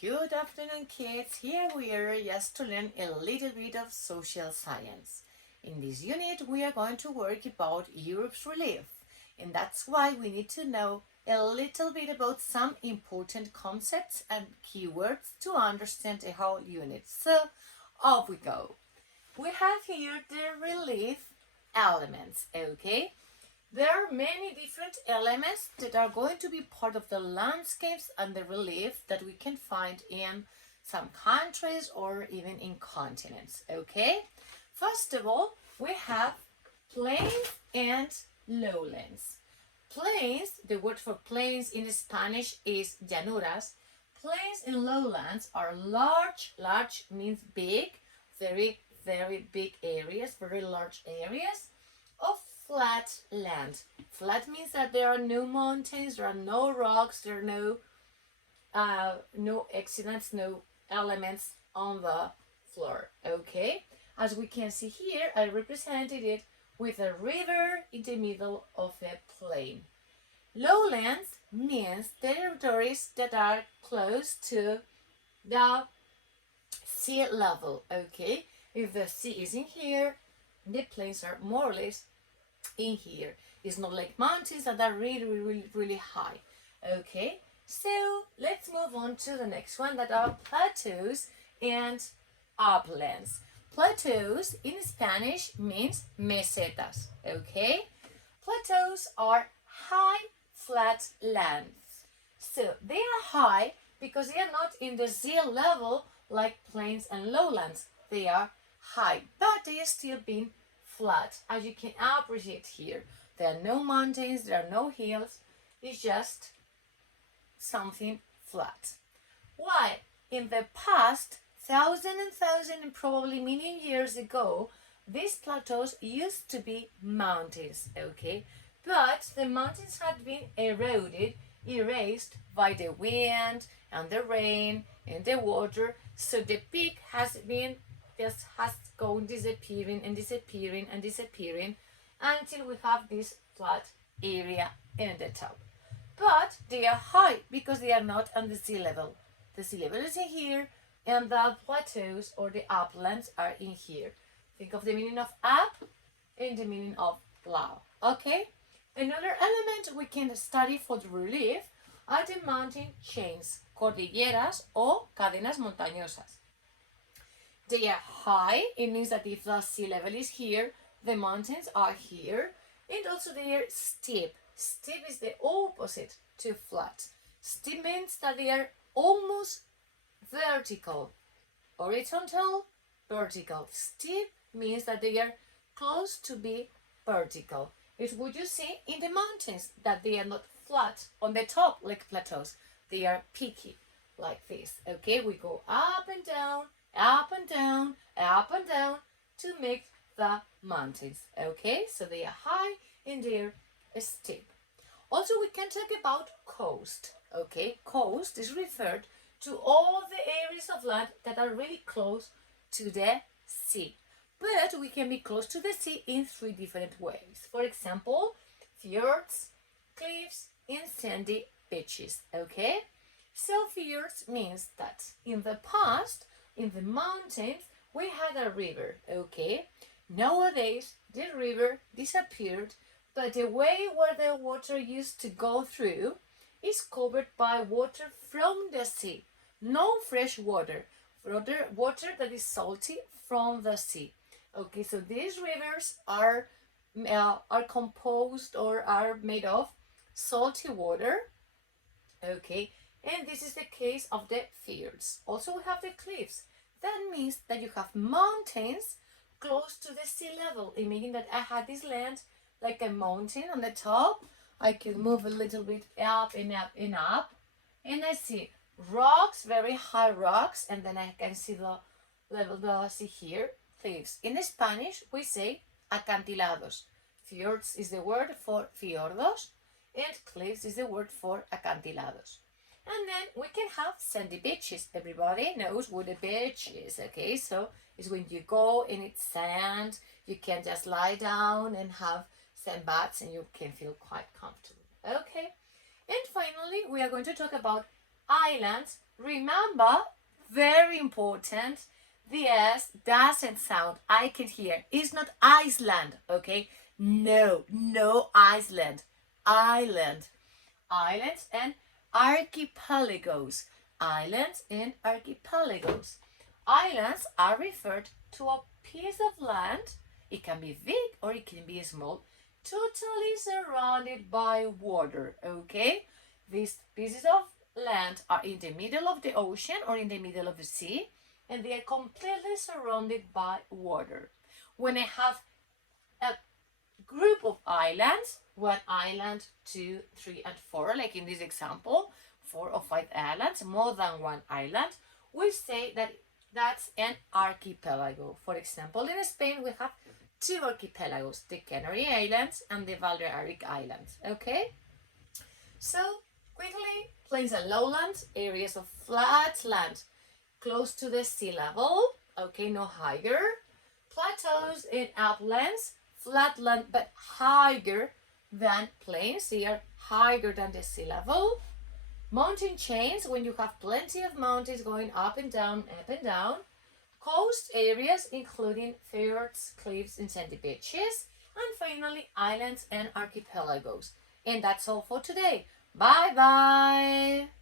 Good afternoon, kids. Here we are just to learn a little bit of social science. In this unit, we are going to work about Europe's relief, and that's why we need to know a little bit about some important concepts and keywords to understand the whole unit. So, off we go. We have here the relief elements, okay? There are many different elements that are going to be part of the landscapes and the relief that we can find in some countries or even in continents, okay? First of all, we have plains and lowlands. Plains, the word for plains in Spanish is llanuras. Plains and lowlands are large means big, very big areas, very large areas of flat land. Flat means that there are no mountains, there are no rocks, there are no accidents, no elements on the floor. Okay, as we can see here, I represented it with a river in the middle of a plain. Lowlands means territories that are close to the sea level. Okay, if the sea is in here, the plains are more or less in here. It's not like mountains that are really high. Okay, so let's move on to the next one, that are plateaus and uplands. Plateaus in Spanish means mesetas. Okay, plateaus are high flat lands. So they are high because they are not in the sea level like plains and lowlands. They are high, but they are still being flat, as you can appreciate here. There are no mountains, there are no hills, it's just something flat. Why? In the past, thousand and probably million years ago, these plateaus used to be mountains, okay? But the mountains had been erased by the wind and the rain and the water, so the peak has gone disappearing until we have this flat area in the top. But they are high because they are not on the sea level. The sea level is in here, and the plateaus or the uplands are in here. Think of the meaning of up and the meaning of low. Okay? Another element we can study for the relief are the mountain chains, cordilleras o cadenas montañosas. They are high. It means that if the sea level is here, the mountains are here. And also they are steep. Steep is the opposite to flat. Steep means that they are almost vertical. Horizontal, vertical. Steep means that they are close to be vertical. It's what you see in the mountains, that they are not flat on the top like plateaus. They are peaky like this. Okay, we go up and down, up and down, up and down to make the mountains. Okay, so they are high and they're steep. Also, we can talk about coast. Okay, coast is referred to all the areas of land that are really close to the sea. But we can be close to the sea in three different ways. For example, fjords, cliffs, and sandy beaches. Okay, so fjords means that in the past, in the mountains, we had a river, okay? Nowadays, the river disappeared, but the way where the water used to go through is covered by water from the sea. No fresh water, water that is salty from the sea. Okay, so these rivers are composed or are made of salty water, okay? And this is the case of the fjords. Also, we have the cliffs. That means that you have mountains close to the sea level. Imagine that I had this land like a mountain on the top. I can move a little bit up and up and up. And I see rocks, very high rocks. And then I can see the level that I see here, cliffs. In Spanish, we say acantilados. Fjords is the word for fiordos. And cliffs is the word for acantilados. And then we can have sandy beaches. Everybody knows what a beach is, okay? So it's when you go and it's sand, you can just lie down and have sand baths and you can feel quite comfortable, okay? And finally, we are going to talk about islands, remember, very important, the S doesn't sound, I can hear, it's not Iceland, okay? No, no Iceland, island. Islands and archipelagos. Islands and archipelagos. Islands are referred to a piece of land, it can be big or it can be small, totally surrounded by water, okay? These pieces of land are in the middle of the ocean or in the middle of the sea, and they are completely surrounded by water. When I have a group of islands, 1 island, 2, 3, and 4, like in this example, 4 or 5 islands, more than 1 island, we say that that's an archipelago. For example, in Spain, we have 2 archipelagos, the Canary Islands and the Balearic Islands, okay? So, quickly, plains and lowlands, areas of flat land, close to the sea level, okay, no higher. Plateaus and uplands, flat land but higher than plains, they are higher than the sea level. Mountain chains, when you have plenty of mountains going up and down, up and down. Coast areas, including fjords, cliffs, and sandy beaches. And finally, islands and archipelagos. And that's all for today. Bye bye!